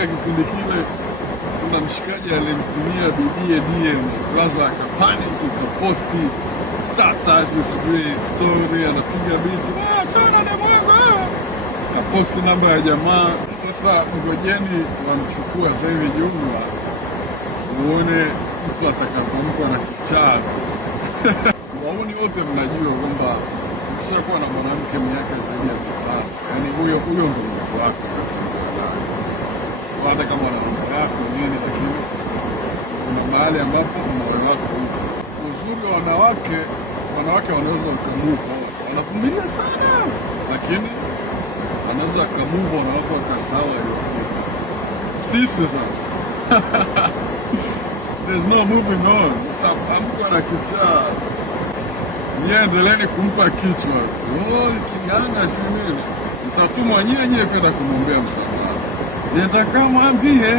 nakumbuka kipindi kile kuna mshikaji alimtumia bidie DM, kwanza akapanic, akaposti status, sijui story, anapiga biti, chana ni mwengo, akaposti namba ya jamaa. Sasa ngojeni wamchukua sasa hivi jumla, uone mtu atakapomkwa na kichaa. Wauni wote mnajua kwamba ukishakuwa na mwanamke miaka zaidi ya 5, yani huyo ndio mtu wako, hata kama ana namba yako nini, lakini kuna mahali ambapo moyo wako uko. Uzuri wa wanawake wanaweza wakamuva, wanavumilia sana, lakini wanaweza wakamuva, wanaweza wakasawa hiyo. Sisi sasa there's no moving on. Utamko na kichaa, niendeleni kumpa kichwa, kiganga si nini, mtatumwa nyenye kwenda kumwombea msamaha. Nitakamwambie